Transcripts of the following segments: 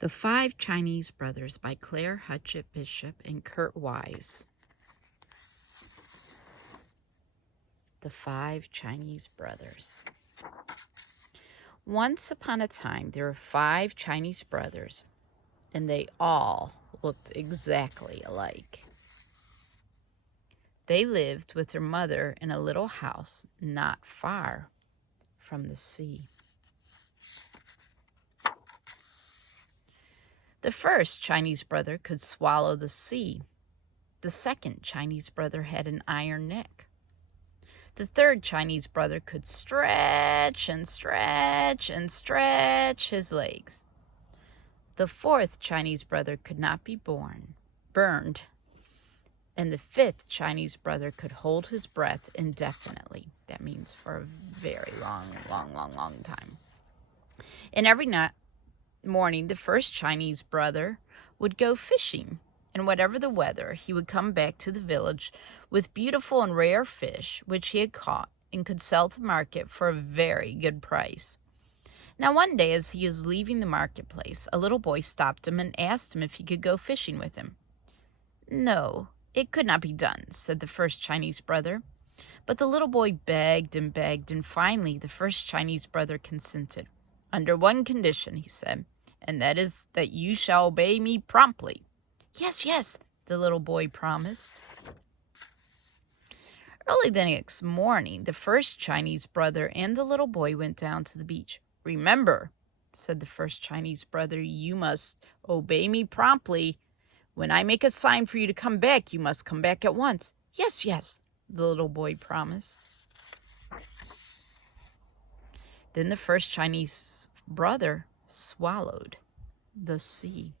The Five Chinese Brothers by Claire Huchet Bishop and Kurt Wiese. The Five Chinese Brothers. Once upon a time, there were 5 Chinese brothers, and they all looked exactly alike. They lived with their mother in a little house not far from the sea. The first Chinese brother could swallow the sea. The second Chinese brother had an iron neck. The third Chinese brother could stretch and stretch and stretch his legs. The fourth Chinese brother could not be burned. And the fifth Chinese brother could hold his breath indefinitely. That means for a very long time. And every morning, the first Chinese brother would go fishing. And whatever the weather, he would come back to the village with beautiful and rare fish, which he had caught and could sell to the market for a very good price. Now one day, as he was leaving the marketplace, a little boy stopped him and asked him if he could go fishing with him. "No, it could not be done," said the first Chinese brother. But the little boy begged, and finally the first Chinese brother consented. "Under one condition," he said, "and that is that you shall obey me promptly." Yes, yes, the little boy promised. Early the next morning, the first Chinese brother and the little boy went down to the beach. "Remember," said the first Chinese brother, "you must obey me promptly. When I make a sign for you to come back, you must come back at once." Yes, yes, the little boy promised. Then the first Chinese brother swallowed the sea.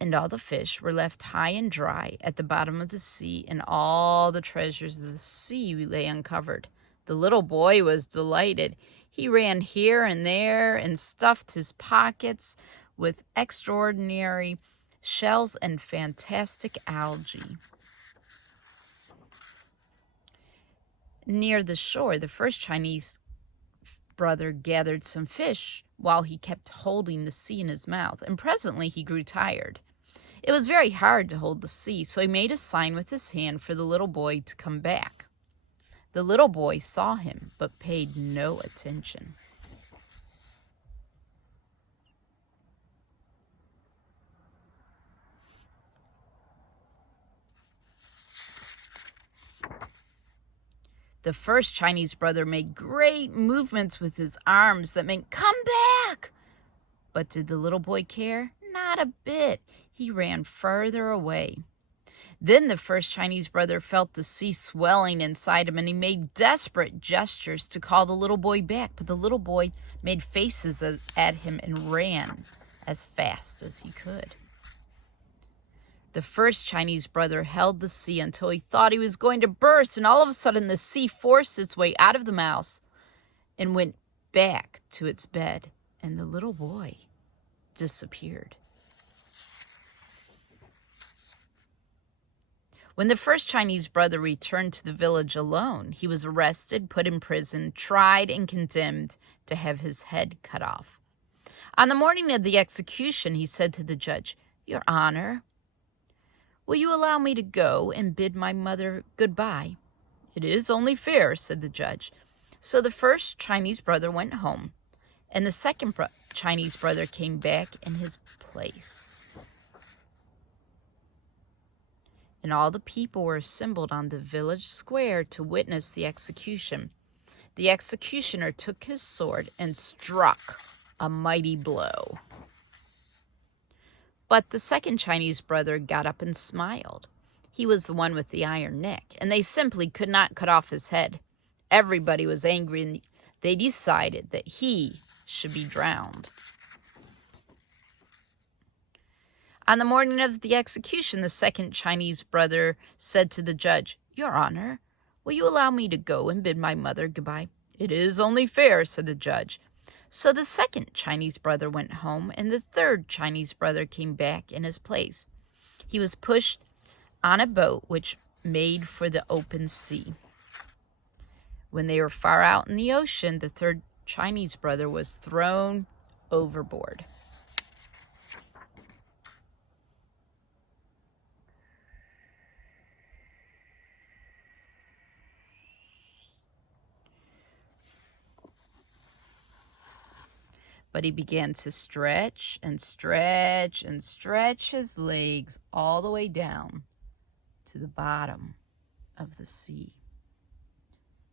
And all the fish were left high and dry at the bottom of the sea, and all the treasures of the sea lay uncovered. The little boy was delighted. He ran here and there and stuffed his pockets with extraordinary shells and fantastic algae. Near the shore, the first Chinese brother gathered some fish while he kept holding the sea in his mouth, and presently he grew tired. It was very hard to hold the sea, so he made a sign with his hand for the little boy to come back. The little boy saw him, but paid no attention. The first Chinese brother made great movements with his arms that meant, "Come back!" But did the little boy care? Not a bit. He ran further away. Then the first Chinese brother felt the sea swelling inside him, and he made desperate gestures to call the little boy back. But the little boy made faces at him and ran as fast as he could. The first Chinese brother held the sea until he thought he was going to burst, and all of a sudden the sea forced its way out of the mouth and went back to its bed, and the little boy disappeared. When the first Chinese brother returned to the village alone, he was arrested, put in prison, tried, and condemned to have his head cut off. On the morning of the execution, he said to the judge, "Your Honor, will you allow me to go and bid my mother goodbye?" "It is only fair," said the judge. So the first Chinese brother went home, and the second Chinese brother came back in his place. And all the people were assembled on the village square to witness the execution. The executioner took his sword and struck a mighty blow. But the second Chinese brother got up and smiled. He was the one with the iron neck, and they simply could not cut off his head. Everybody was angry, and they decided that he should be drowned. On the morning of the execution, the second Chinese brother said to the judge, "Your Honor, will you allow me to go and bid my mother goodbye?" "It is only fair," said the judge. So the second Chinese brother went home, and the third Chinese brother came back in his place. He was pushed on a boat which made for the open sea. When they were far out in the ocean, the third Chinese brother was thrown overboard. But he began to stretch and stretch and stretch his legs all the way down to the bottom of the sea.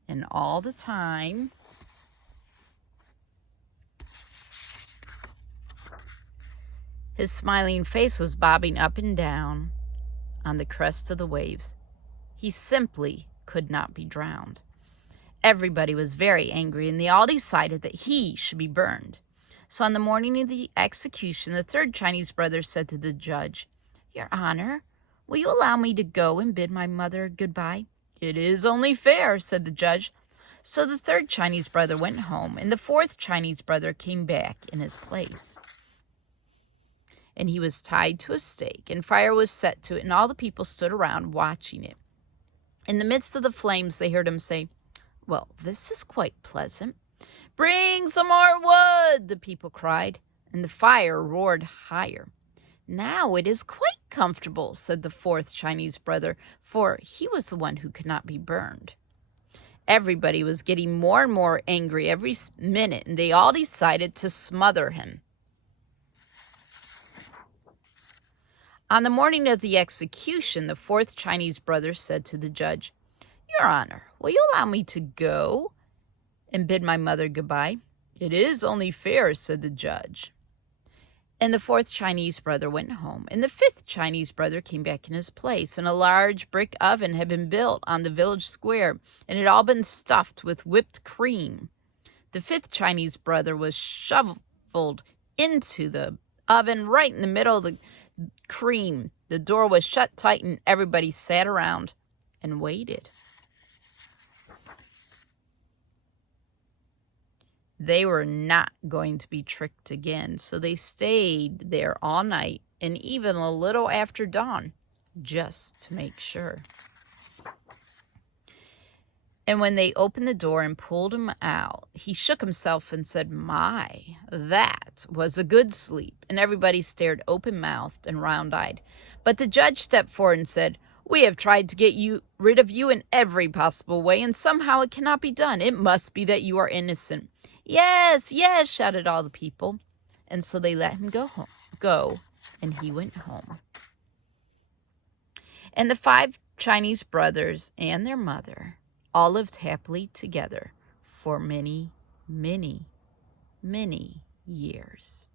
And all the time, his smiling face was bobbing up and down on the crest of the waves. He simply could not be drowned. Everybody was very angry, and they all decided that he should be burned. So on the morning of the execution, the third Chinese brother said to the judge, "Your Honor, will you allow me to go and bid my mother goodbye?" "It is only fair," said the judge. So the third Chinese brother went home, and the fourth Chinese brother came back in his place. And he was tied to a stake, and fire was set to it, and all the people stood around watching it. In the midst of the flames, they heard him say, "Well, this is quite pleasant." "Bring some more wood," the people cried, and the fire roared higher. "Now it is quite comfortable," said the fourth Chinese brother, for he was the one who could not be burned. Everybody was getting more and more angry every minute, and they all decided to smother him. On the morning of the execution, the fourth Chinese brother said to the judge, "Your Honor, will you allow me to go and bid my mother goodbye?" "It is only fair," said the judge. And the fourth Chinese brother went home, and the fifth Chinese brother came back in his place, and a large brick oven had been built on the village square, and it had all been stuffed with whipped cream. The fifth Chinese brother was shoveled into the oven right in the middle of the cream. The door was shut tight, and everybody sat around and waited. They were not going to be tricked again, so they stayed there all night and even a little after dawn, just to make sure. And when they opened the door and pulled him out, he shook himself and said, "My, that was a good sleep." And everybody stared open-mouthed and round-eyed. But the judge stepped forward and said, "We have tried to get rid of you in every possible way, and somehow it cannot be done. It must be that you are innocent." "Yes, yes," shouted all the people. And so they let him go, and he went home. And the five Chinese brothers and their mother all lived happily together for many, many, many years.